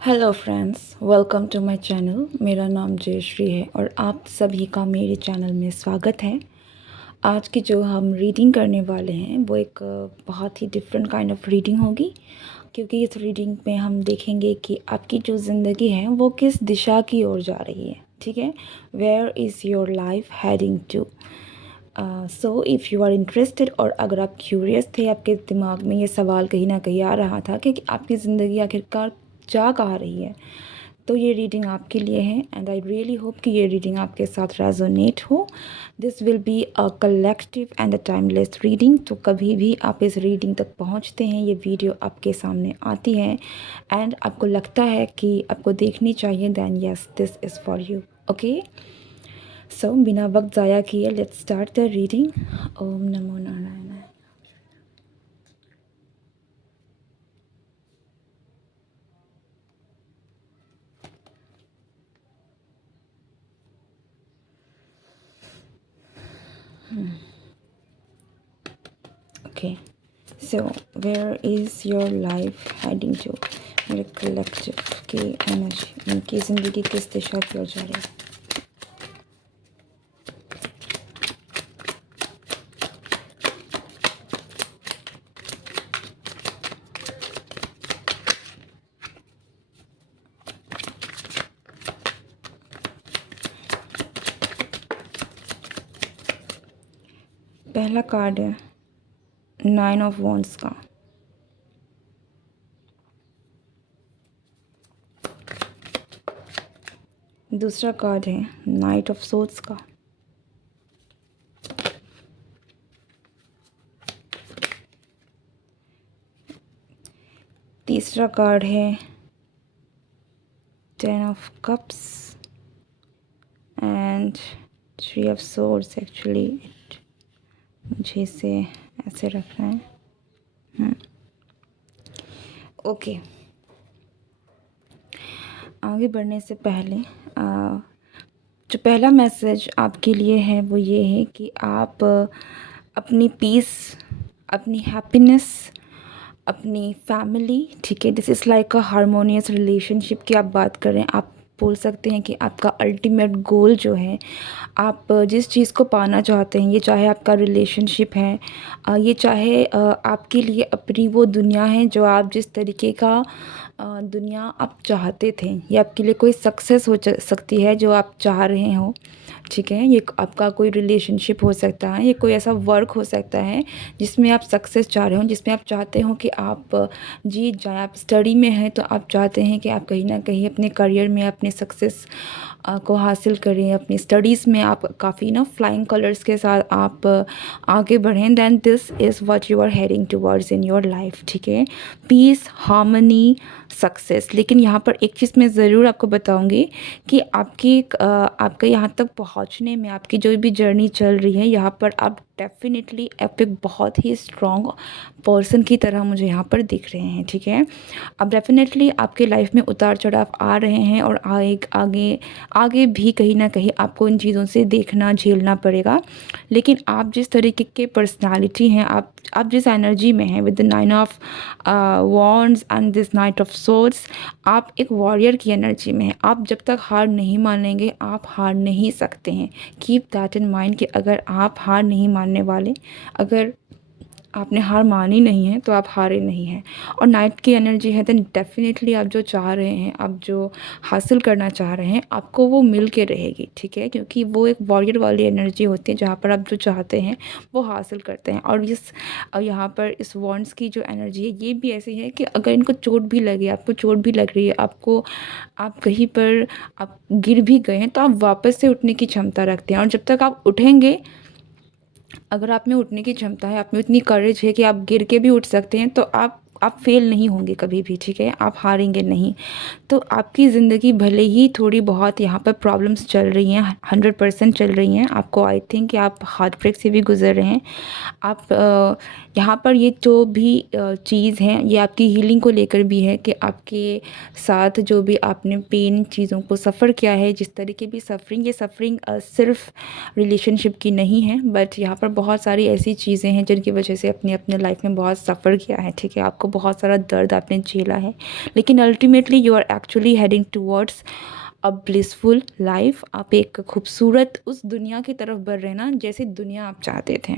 Hello friends, welcome to my channel. मेरा नाम जयश्री है और आप सभी का मेरे चैनल में स्वागत है। आज की जो हम रीडिंग करने वाले हैं वो एक बहुत ही डिफरेंट काइंड ऑफ रीडिंग होगी, क्योंकि इस रीडिंग में हम देखेंगे कि आपकी जो ज़िंदगी है वो किस दिशा की ओर जा रही है। ठीक है, where is your life heading to. So if you are interested, और अगर आप क्यूरियस थे, आपके दिमाग में ये सवाल कहीं ना कहीं आ रहा था कि आपकी ज़िंदगी आखिरकार जा कहाँ रही है, तो ये रीडिंग आपके लिए है। एंड आई रियली होप कि ये रीडिंग आपके साथ रेजोनेट हो। This will be a collective and a timeless reading. तो कभी भी आप इस रीडिंग तक पहुंचते हैं, ये वीडियो आपके सामने आती है एंड आपको लगता है कि आपको देखनी चाहिए, then yes, this is for you. Okay, so बिना वक्त ज़ाया किए लेट्स स्टार्ट द रीडिंग। ओम नमो Narayan. Okay, so where is your life heading to? मेरे कलेक्टिव की एनर्जी, उनकी ज़िंदगी किस दिशा की ओर जा रही है? पहला कार्ड है 9 ऑफ वॉन्ड्स का। दूसरा कार्ड है नाइट ऑफ सोर्ड्स का। तीसरा कार्ड है 10 of cups and 3 of swords. Actually मुझे इसे ऐसे रखना है। ओके, आगे बढ़ने से पहले जो पहला मैसेज आपके लिए है वो ये है कि आप अपनी पीस, अपनी हैप्पीनेस, अपनी फैमिली, ठीक है, this is like a harmonious relationship की आप बात करें। आप बोल सकते हैं कि आपका अल्टीमेट गोल जो है, आप जिस चीज़ को पाना चाहते हैं, ये चाहे आपका रिलेशनशिप है, ये चाहे आपके लिए अपनी वो दुनिया है जो आप जिस तरीके का दुनिया आप चाहते थे, ये आपके लिए कोई सक्सेस हो सकती है जो आप चाह रहे हो। ठीक है, ये आपका कोई रिलेशनशिप हो सकता है, ये कोई ऐसा वर्क हो सकता है जिसमें आप सक्सेस चाह रहे हो, जिसमें आप चाहते हो कि आप जीत जाएं। आप स्टडी में हैं तो आप चाहते हैं कि आप कहीं ना कहीं अपने करियर में अपने सक्सेस को हासिल करें। अपनी स्टडीज़ में आप काफ़ी ना फ्लाइंग कलर्स के साथ आप आगे बढ़ें। Then this is what you are heading towards in your life. ठीक है, पीस, हार्मनी, सक्सेस। लेकिन यहाँ पर एक चीज़ मैं ज़रूर आपको बताऊँगी कि आपके यहाँ तक पहुँचने में, आपकी जो भी जर्नी चल रही है, यहाँ पर आप डेफिनेटली आप एक बहुत ही स्ट्रॉन्ग पर्सन की तरह मुझे यहाँ पर दिख रहे हैं। ठीक है, अब डेफिनेटली आपके लाइफ में उतार चढ़ाव आ रहे हैं और आगे आगे भी कहीं ना कहीं आपको इन चीज़ों से देखना, झेलना पड़ेगा। लेकिन आप जिस तरीके के पर्सनालिटी हैं, आप जिस एनर्जी में हैं, with the 9 of wands and this night of swords, आप एक वॉरियर की एनर्जी में हैं। आप जब तक हार नहीं मानेंगे, आप हार नहीं सकते हैं। कीप दैट इन माइंड कि अगर आप हार नहीं मानने वाले, अगर आपने हार मानी नहीं है तो आप हारे नहीं हैं। और नाइट की एनर्जी है, देन डेफिनेटली आप जो चाह रहे हैं, आप जो हासिल करना चाह रहे हैं, आपको वो मिल के रहेगी। ठीक है, क्योंकि वो एक वॉरियर वाली एनर्जी होती है जहाँ पर आप जो चाहते हैं वो हासिल करते हैं। और यहाँ पर इस वॉन्ड्स की जो एनर्जी है, ये भी ऐसी है कि अगर इनको चोट भी लगे, आपको चोट भी लग रही है, आप कहीं पर आप गिर भी गए हैं, तो आप वापस से उठने की क्षमता रखते हैं। और जब तक आप उठेंगे, अगर आप में उठने की क्षमता है, आप में इतनी करेज है कि आप गिर के भी उठ सकते हैं, तो आप फेल नहीं होंगे कभी भी। ठीक है, आप हारेंगे नहीं। तो आपकी ज़िंदगी भले ही थोड़ी बहुत यहाँ पर प्रॉब्लम्स चल रही हैं, 100% चल रही हैं, आपको आई थिंक कि आप हार्ट ब्रेक से भी गुजर रहे हैं, आप यहाँ पर ये जो भी चीज़ है ये आपकी हीलिंग को लेकर भी है कि आपके साथ जो भी आपने पेन चीज़ों को सफ़र किया है, जिस तरीके भी सफ़रिंग, ये सफ़रिंग सिर्फ रिलेशनशिप की नहीं है, बट यहाँ पर बहुत सारी ऐसी चीज़ें हैं जिनकी वजह से अपने अपने लाइफ में बहुत सफ़र किया है, ठीक है। आपको बहुत सारा दर्द आपने झेला है, लेकिन ultimately you are actually heading towards a blissful life. आप एक खूबसूरत उस दुनिया की तरफ बढ़ रहे हैं ना, जैसी दुनिया आप चाहते थे,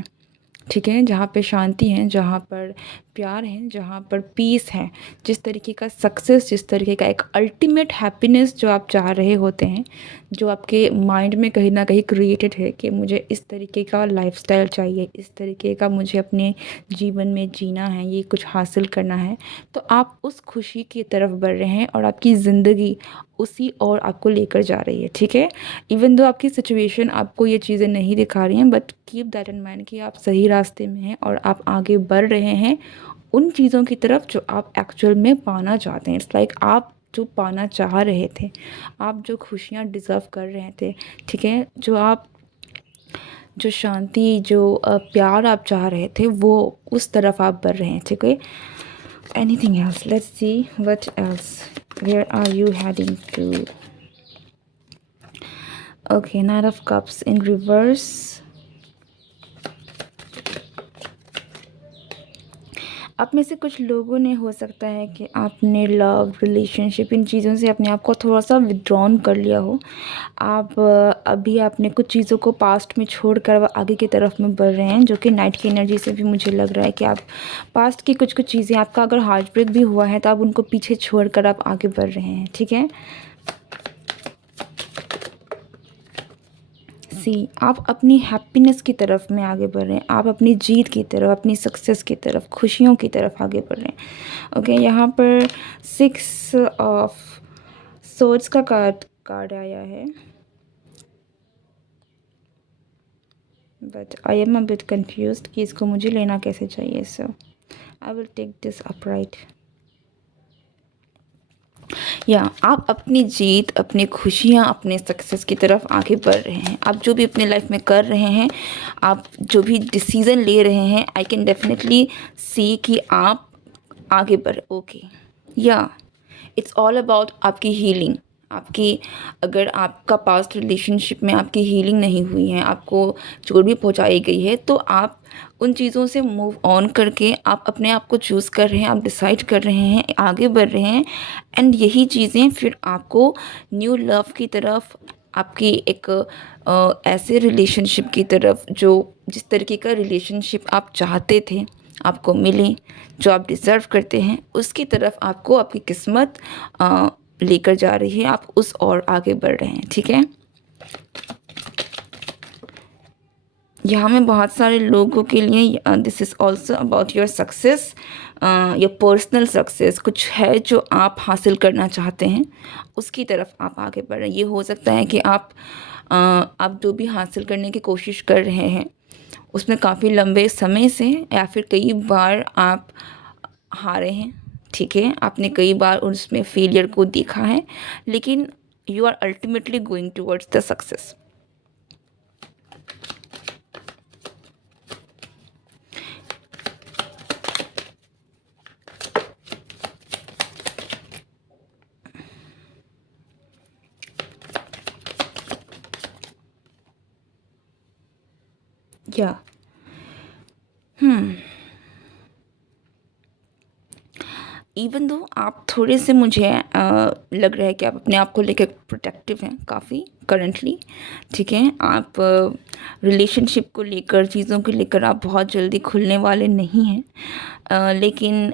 ठीक है। जहाँ पे शांति है, जहाँ पर प्यार है, जहाँ पर पीस है, जिस तरीके का सक्सेस, जिस तरीके का एक अल्टीमेट हैप्पीनेस जो आप चाह रहे होते हैं, जो आपके माइंड में कहीं ना कहीं क्रिएटेड है कि मुझे इस तरीके का लाइफस्टाइल चाहिए, इस तरीके का मुझे अपने जीवन में जीना है, ये कुछ हासिल करना है, तो आप उस खुशी की तरफ बढ़ रहे हैं और आपकी ज़िंदगी उसी और आपको लेकर जा रही है, ठीक है। इवन दो आपकी सिचुएशन आपको ये चीज़ें नहीं दिखा रही हैं, but keep that in mind कि आप सही रास्ते में हैं और आप आगे बढ़ रहे हैं उन चीज़ों की तरफ जो आप एक्चुअल में पाना चाहते हैं। इट्स लाइक आप जो पाना चाह रहे थे, आप जो खुशियाँ डिज़र्व कर रहे थे, ठीक है, जो शांति, जो प्यार आप चाह रहे थे, वो उस तरफ आप बढ़ रहे हैं, ठीक है। Anything else, let's see what else, where are you heading to. Okay, knight of cups in reverse. आप में से कुछ लोगों ने, हो सकता है कि आपने लव, रिलेशनशिप, इन चीज़ों से अपने आप को थोड़ा सा विड्रॉन कर लिया हो। आप अभी आपने कुछ चीज़ों को पास्ट में छोड़कर अब आगे की तरफ में बढ़ रहे हैं, जो कि नाइट की एनर्जी से भी मुझे लग रहा है कि आप पास्ट की कुछ कुछ चीज़ें, आपका अगर हार्ट ब्रेक भी हुआ है तो आप उनको पीछे छोड़कर आप आगे बढ़ रहे हैं, ठीक है। सी, आप अपनी हैप्पीनेस की तरफ में आगे बढ़ रहे हैं, आप अपनी जीत की तरफ, अपनी सक्सेस की तरफ, खुशियों की तरफ आगे बढ़ रहे हैं। ओके, यहाँ पर 6 ऑफ सोर्ड्स का कार्ड आया है, but I am a bit confused कि इसको मुझे लेना कैसे चाहिए। So I will take this upright. या आप अपनी जीत, अपनी खुशियाँ, अपने सक्सेस की तरफ आगे बढ़ रहे हैं। आप जो भी अपने लाइफ में कर रहे हैं, आप जो भी डिसीज़न ले रहे हैं, आई कैन डेफिनेटली सी कि आप आगे बढ़, ओके। या इट्स ऑल अबाउट आपकी हीलिंग। आपकी, अगर आपका पास्ट रिलेशनशिप में आपकी हीलिंग नहीं हुई है, आपको चोट भी पहुंचाई गई है, तो आप उन चीज़ों से मूव ऑन करके आप अपने आप को चूज़ कर रहे हैं, आप डिसाइड कर रहे हैं, आगे बढ़ रहे हैं, एंड यही चीज़ें फिर आपको न्यू लव की तरफ, आपकी एक ऐसे रिलेशनशिप की तरफ जो जिस तरीके का रिलेशनशिप आप चाहते थे आपको मिले, जो आप डिज़र्व करते हैं, उसकी तरफ आपको आपकी किस्मत लेकर जा रही है। आप उस और आगे बढ़ रहे हैं, ठीक है। यहाँ में बहुत सारे लोगों के लिए this is also about your success, your personal success. कुछ है जो आप हासिल करना चाहते हैं, उसकी तरफ आप आगे बढ़ रहे हैं। ये हो सकता है कि आप जो भी हासिल करने की कोशिश कर रहे हैं उसमें काफ़ी लंबे समय से, या फिर कई बार आप हारे हैं, ठीक है। आपने कई बार उसमें फेलियर को देखा है, लेकिन you are ultimately going towards the success. या इवन दो आप थोड़े से, मुझे लग रहा है कि आप अपने आप को लेकर प्रोटेक्टिव हैं काफ़ी करंटली, ठीक है। आप रिलेशनशिप को लेकर, चीज़ों को लेकर आप बहुत जल्दी खुलने वाले नहीं हैं, लेकिन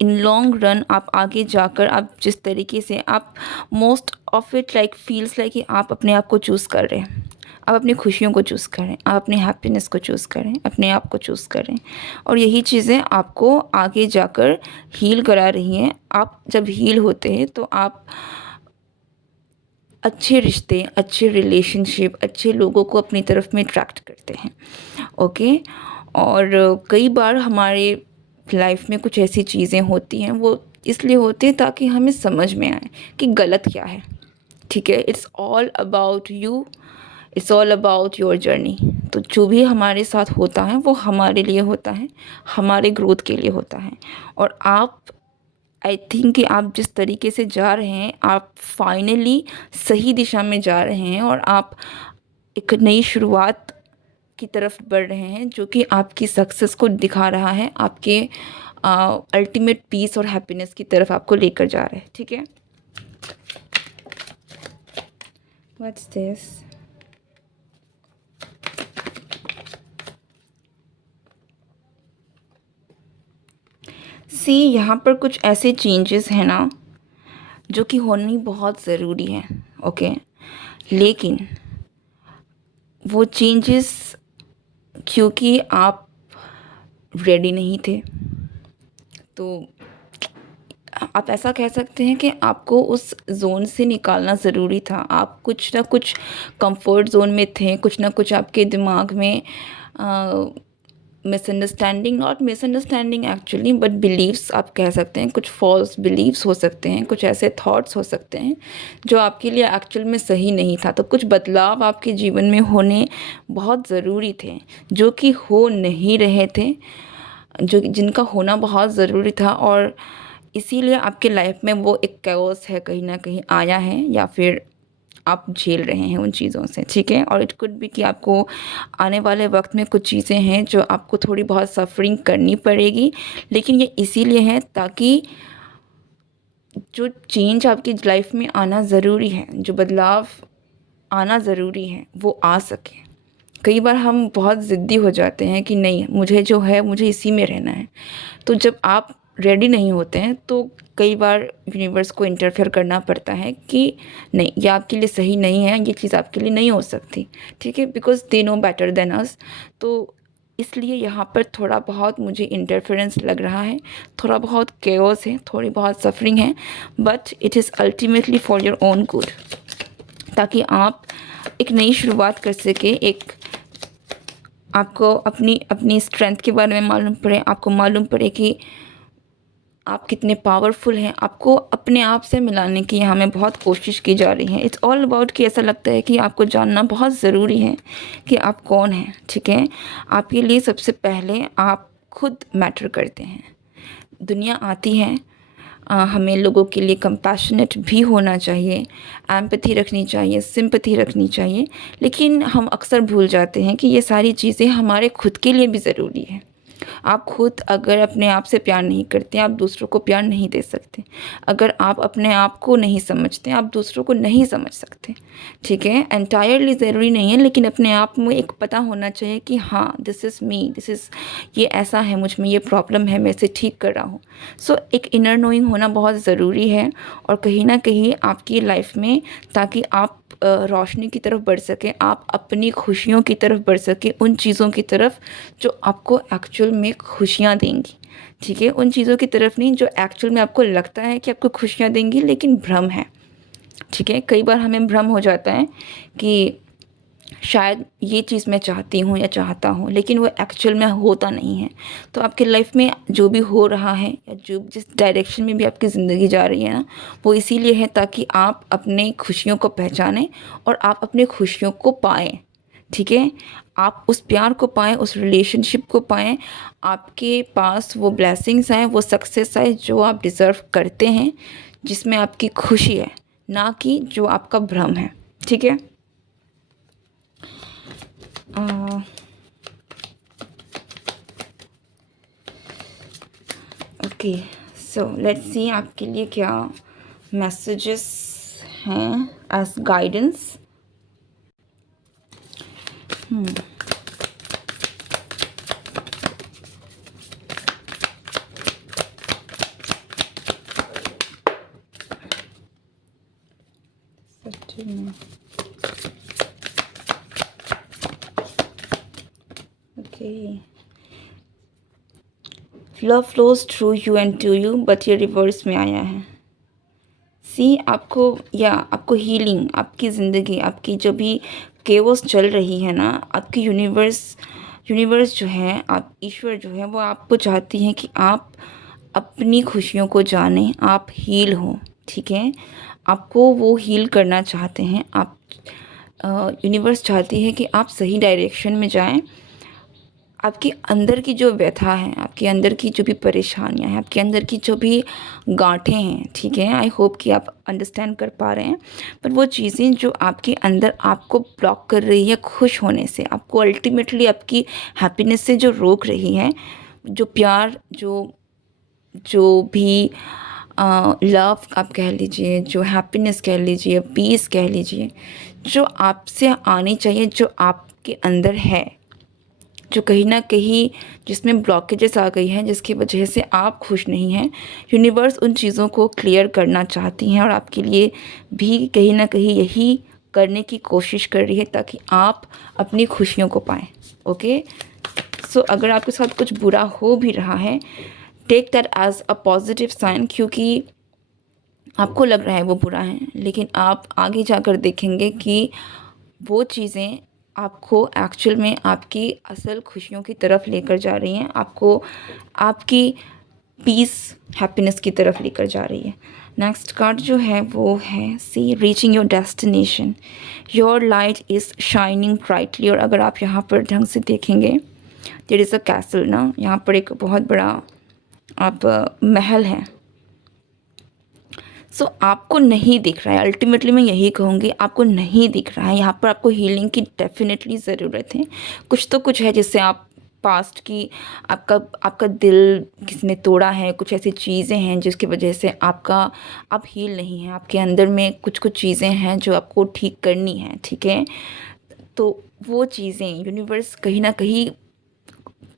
इन लॉन्ग रन आप आगे जाकर, आप जिस तरीके से, आप most of it like feels like कि आप अपने आप को चूज़ कर रहे हैं, आप अपनी खुशियों को चूज़ करें, आप अपनी हैप्पीनेस को चूज़ करें, अपने आप को चूज़ करें, और यही चीज़ें आपको आगे जाकर हील करा रही हैं। आप जब हील होते हैं तो आप अच्छे रिश्ते, अच्छे रिलेशनशिप, अच्छे लोगों को अपनी तरफ में अट्रैक्ट करते हैं, ओके। और कई बार हमारे लाइफ में कुछ ऐसी चीज़ें होती हैं, वो इसलिए होती हैं ताकि हमें समझ में आए कि गलत क्या है, ठीक है। It's all about you, it's all about your journey, तो जो भी हमारे साथ होता है वो हमारे लिए होता है, हमारे ग्रोथ के लिए होता है। और आप, आई थिंक कि आप जिस तरीके से जा रहे हैं, आप फाइनली सही दिशा में जा रहे हैं और आप एक नई शुरुआत की तरफ बढ़ रहे हैं, जो कि आपकी सक्सेस को दिखा रहा है, आपके अल्टीमेट पीस और हैप्पीनेस की तरफ आपको लेकर जा रहा है। ठीक है, व्हाट्स दिस? सी, यहाँ पर कुछ ऐसे चेंजेस हैं ना जो कि होनी बहुत ज़रूरी है। ओके, लेकिन वो चेंजेस, क्योंकि आप रेडी नहीं थे, तो आप ऐसा कह सकते हैं कि आपको उस ज़ोन से निकालना ज़रूरी था। आप कुछ ना कुछ कंफर्ट ज़ोन में थे, कुछ ना कुछ आपके दिमाग में misunderstanding, not misunderstanding actually, but believes आप कह सकते हैं, कुछ फॉल्स बिलीव्स हो सकते हैं, कुछ ऐसे थॉट्स हो सकते हैं जो आपके लिए एक्चुअल में सही नहीं था। तो कुछ बदलाव आपके जीवन में होने बहुत ज़रूरी थे, जो कि हो नहीं रहे थे, जो जिनका होना बहुत ज़रूरी था। और इसीलिए आपके लाइफ में वो एक कैओस है, कहीं ना कहीं आया है, या फिर आप झेल रहे हैं उन चीज़ों से। ठीक है, और इट कुड भी कि आपको आने वाले वक्त में कुछ चीज़ें हैं जो आपको थोड़ी बहुत सफरिंग करनी पड़ेगी, लेकिन ये इसीलिए है ताकि जो चेंज आपकी लाइफ में आना ज़रूरी है, जो बदलाव आना ज़रूरी है, वो आ सके। कई बार हम बहुत ज़िद्दी हो जाते हैं कि नहीं, मुझे जो है मुझे इसी में रहना है। तो जब आप रेडी नहीं होते हैं तो कई बार यूनिवर्स को इंटरफेयर करना पड़ता है कि नहीं, ये आपके लिए सही नहीं है, ये चीज़ आपके लिए नहीं हो सकती। ठीक है, because they know better than us. तो इसलिए यहाँ पर थोड़ा बहुत मुझे इंटरफेरेंस लग रहा है, थोड़ा बहुत केओस है, थोड़ी बहुत सफरिंग है, but it is ultimately for your own good, ताकि आप एक नई शुरुआत कर सके। एक आपको अपनी अपनी स्ट्रेंथ के बारे में मालूम पड़े, आपको मालूम पड़े कि आप कितने पावरफुल हैं। आपको अपने आप से मिलाने की यहाँ में बहुत कोशिश की जा रही है। इट्स ऑल अबाउट कि ऐसा लगता है कि आपको जानना बहुत ज़रूरी है कि आप कौन हैं। ठीक है, आपके लिए सबसे पहले आप खुद मैटर करते हैं। दुनिया आती है, हमें लोगों के लिए कंपैशनेट भी होना चाहिए, एम्पैथी रखनी चाहिए, सिंपैथी रखनी चाहिए, लेकिन हम अक्सर भूल जाते हैं कि ये सारी चीज़ें हमारे खुद के लिए भी ज़रूरी है। आप खुद अगर अपने आप से प्यार नहीं करते, आप दूसरों को प्यार नहीं दे सकते। अगर आप अपने आप को नहीं समझते, आप दूसरों को नहीं समझ सकते। ठीक है, एंटायरली ज़रूरी नहीं है, लेकिन अपने आप में एक पता होना चाहिए कि हाँ, this is me, this is, ये ऐसा है, मुझ में ये प्रॉब्लम है, मैं इसे ठीक कर रहा हूँ। सो एक इनर नोइंग होना बहुत ज़रूरी है, और कहीं ना कहीं आपकी लाइफ में, ताकि आप रोशनी की तरफ बढ़ सकें, आप अपनी खुशियों की तरफ बढ़ सकें, उन चीज़ों की तरफ जो आपको एक्चुअल में खुशियाँ देंगी। ठीक है, उन चीज़ों की तरफ नहीं जो एक्चुअल में आपको लगता है कि आपको खुशियाँ देंगी, लेकिन भ्रम है। ठीक है, कई बार हमें भ्रम हो जाता है कि शायद ये चीज़ मैं चाहती हूँ या चाहता हूँ, लेकिन वो एक्चुअल में होता नहीं है। तो आपके लाइफ में जो भी हो रहा है, या जो जिस डायरेक्शन में भी आपकी ज़िंदगी जा रही है ना, वो इसीलिए है ताकि आप अपने खुशियों को पहचानें और आप अपने खुशियों को पाएँ। ठीक है, आप उस प्यार को पाएँ, उस रिलेशनशिप को पाएँ, आपके पास वो ब्लेसिंग्स आएँ, वो सक्सेस आए जो आप डिज़र्व करते हैं, जिसमें आपकी खुशी है, ना कि जो आपका भ्रम है। ठीक है, ओके, सो लेट्स सी आपके लिए क्या मैसेजेस हैं as guidance. Okay, love flows through you and to you, but ये रिवर्स में आया है। सी, आपको हीलिंग, आपकी ज़िंदगी, आपकी जो भी केओस चल रही है ना, आपकी यूनिवर्स जो है, आप ईश्वर जो है, वो आपको चाहती हैं कि आप अपनी खुशियों को जानें, आप हील हो। ठीक है, आपको वो हील करना चाहते हैं। आप यूनिवर्स चाहती है कि आप सही डायरेक्शन में जाएं। आपके अंदर की जो व्यथा है, आपके अंदर की जो भी परेशानियां हैं, आपके अंदर की जो भी गांठें हैं, ठीक है, आई होप कि आप अंडरस्टैंड कर पा रहे हैं। पर वो चीज़ें जो आपके अंदर आपको ब्लॉक कर रही है खुश होने से, आपको अल्टीमेटली आपकी हैप्पीनेस से जो रोक रही है, जो प्यार, जो जो भी लव आप कह लीजिए, जो हैप्पीनेस कह लीजिए, पीस कह लीजिए, जो आपसे आनी चाहिए, जो आपके अंदर है, जो कहीं ना कहीं जिसमें ब्लॉकेजेस आ गई हैं, जिसकी वजह से आप खुश नहीं हैं, यूनिवर्स उन चीज़ों को क्लियर करना चाहती हैं और आपके लिए भी कहीं ना कहीं यही करने की कोशिश कर रही है ताकि आप अपनी खुशियों को पाएँ। ओके, सो अगर आपके साथ कुछ बुरा हो भी रहा है, take that as a positive sign, क्योंकि आपको लग रहा है वो बुरा है, लेकिन आप आगे जाकर देखेंगे कि वो चीज़ें आपको एक्चुअल में आपकी असल खुशियों की तरफ लेकर जा रही हैं, आपको आपकी पीस, हैप्पीनेस की तरफ लेकर जा रही है। नेक्स्ट कार्ड जो है वो है see reaching your destination, your light is shining brightly. और अगर आप यहाँ पर ढंग से देखेंगे, देयर इज़ अ कैसल ना, यहाँ पर एक बहुत बड़ा आप महल है। सो आपको नहीं दिख रहा है, अल्टीमेटली मैं यही कहूँगी, आपको नहीं दिख रहा है। यहाँ पर आपको हीलिंग की डेफिनेटली ज़रूरत है। कुछ तो कुछ है जिससे आप पास्ट की, आपका आपका दिल किसी ने तोड़ा है, कुछ ऐसी चीज़ें हैं जिसकी वजह से आप हील नहीं हैं। आपके अंदर में कुछ कुछ चीज़ें हैं जो आपको ठीक करनी है, ठीक है। तो वो चीज़ें यूनिवर्स कहीं ना कहीं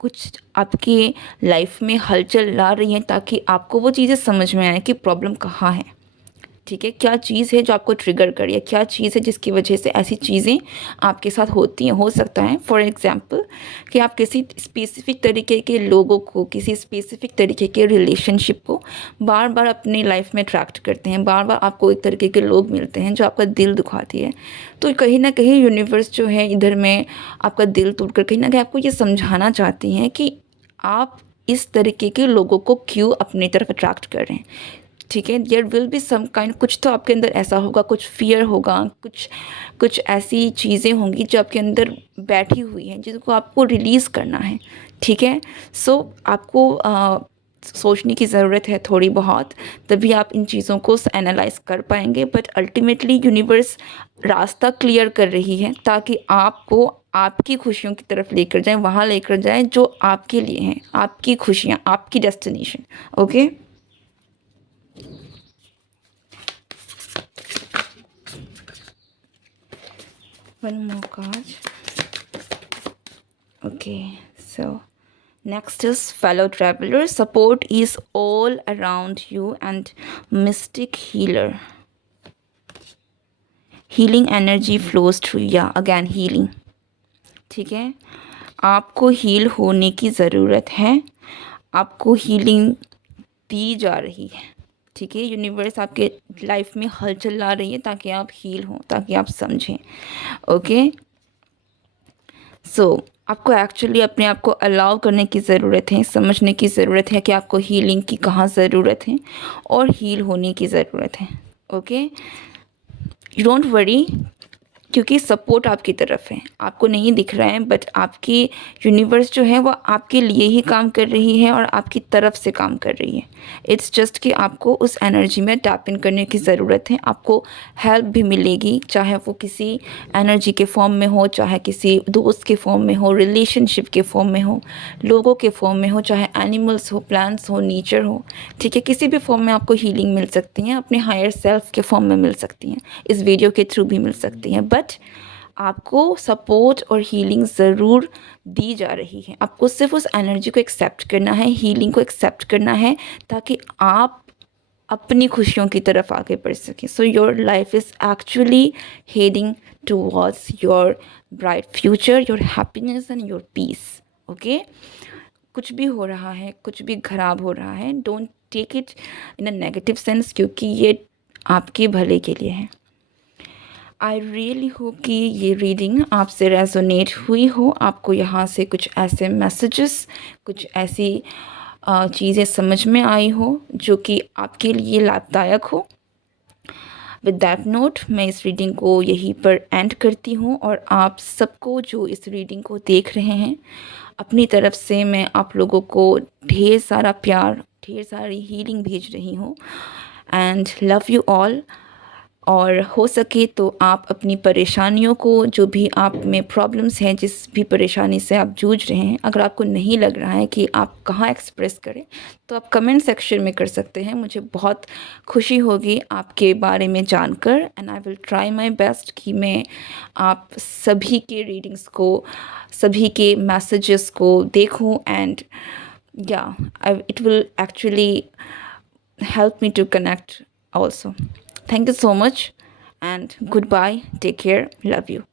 कुछ आपकी लाइफ में हलचल ला रही हैं ताकि आपको वो चीज़ें समझ में आए कि प्रॉब्लम कहाँ है, ठीक है। क्या चीज़ है जो आपको ट्रिगर कर रही है, क्या चीज़ है जिसकी वजह से ऐसी चीज़ें आपके साथ होती हैं। हो सकता है फॉर एग्जांपल कि आप किसी स्पेसिफिक तरीके के लोगों को, किसी स्पेसिफिक तरीके के रिलेशनशिप को बार बार अपनी लाइफ में अट्रैक्ट करते हैं, बार बार आपको एक तरीके के लोग मिलते हैं जो आपका दिल दुखाती है। तो कहीं ना कहीं यूनिवर्स जो है इधर में आपका दिल तोड़ कर कहीं ना कहीं आपको ये समझाना चाहती हैं कि आप इस तरीके के लोगों को क्यों अपनी तरफ अट्रैक्ट कर रहे हैं, ठीक है। There will be some kind, कुछ तो आपके अंदर ऐसा होगा, कुछ फियर होगा, कुछ कुछ ऐसी चीज़ें होंगी जो आपके अंदर बैठी हुई हैं जिसको आपको रिलीज़ करना है, ठीक है। सो आपको सोचने की ज़रूरत है थोड़ी बहुत, तभी आप इन चीज़ों को एनालाइज कर पाएंगे। बट अल्टीमेटली यूनिवर्स रास्ता क्लियर कर रही है ताकि आपको आपकी खुशियों की तरफ लेकर जाएं, वहाँ लेकर जाएं जो आपके लिए हैं, आपकी खुशियाँ, आपकी destination. Okay, one more card. Okay, so next is fellow traveler. Support is all around you and mystic healer. Healing energy flows through. Yeah, again healing. ठीक है, आपको हील होने की ज़रूरत है, आपको हीलिंग दी जा रही है, ठीक है। यूनिवर्स आपके लाइफ में हलचल ला रही है ताकि आप हील हों, ताकि आप समझें। ओके, सो आपको एक्चुअली अपने आप को अलाउ करने की ज़रूरत है, समझने की ज़रूरत है कि आपको हीलिंग की कहाँ ज़रूरत है और हील होने की ज़रूरत है। ओके, यू डोंट वरी, क्योंकि सपोर्ट आपकी तरफ है, आपको नहीं दिख रहा है, बट आपकी यूनिवर्स जो है वो आपके लिए ही काम कर रही है और आपकी तरफ से काम कर रही है। इट्स जस्ट कि आपको उस एनर्जी में टैप इन करने की ज़रूरत है। आपको हेल्प भी मिलेगी, चाहे वो किसी एनर्जी के फॉर्म में हो, चाहे किसी दोस्त के फॉर्म में हो, रिलेशनशिप के फॉर्म में हो, लोगों के फॉर्म में हो, चाहे एनिमल्स हो, प्लांट्स हो, नेचर हो, ठीक है। किसी भी फॉर्म में आपको हीलिंग मिल सकती है, अपने हायर सेल्फ के फॉर्म में मिल सकती हैं, इस वीडियो के थ्रू भी मिल सकती हैं। बट आपको सपोर्ट और हीलिंग ज़रूर दी जा रही है। आपको सिर्फ उस एनर्जी को एक्सेप्ट करना है, हीलिंग को एक्सेप्ट करना है ताकि आप अपनी खुशियों की तरफ आगे बढ़ सकें। So your life is actually heading towards your bright future, your happiness and your peace. Okay, कुछ भी हो रहा है, कुछ भी ख़राब हो रहा है, don't take it in a negative sense, क्योंकि ये आपके भले के लिए है। आई रियली होप कि ये रीडिंग आपसे रेजोनेट हुई हो, आपको यहाँ से कुछ ऐसे मैसेजेस, कुछ ऐसी चीज़ें समझ में आई हो जो कि आपके लिए लाभदायक हो। विद दैट नोट मैं इस रीडिंग को यहीं पर एंड करती हूँ, और आप सबको जो इस रीडिंग को देख रहे हैं, अपनी तरफ से मैं आप लोगों को ढेर सारा प्यार, ढेर सारी हीलिंग भेज रही हूँ। And love you all. और हो सके तो आप अपनी परेशानियों को, जो भी आप में प्रॉब्लम्स हैं, जिस भी परेशानी से आप जूझ रहे हैं, अगर आपको नहीं लग रहा है कि आप कहाँ एक्सप्रेस करें, तो आप कमेंट सेक्शन में कर सकते हैं। मुझे बहुत खुशी होगी आपके बारे में जानकर, and I will try my best कि मैं आप सभी के रीडिंग्स को, सभी के मैसेजेस को देखूं, एंड या it will actually help me to connect also. Thank you so much, and goodbye. Take care. Love you.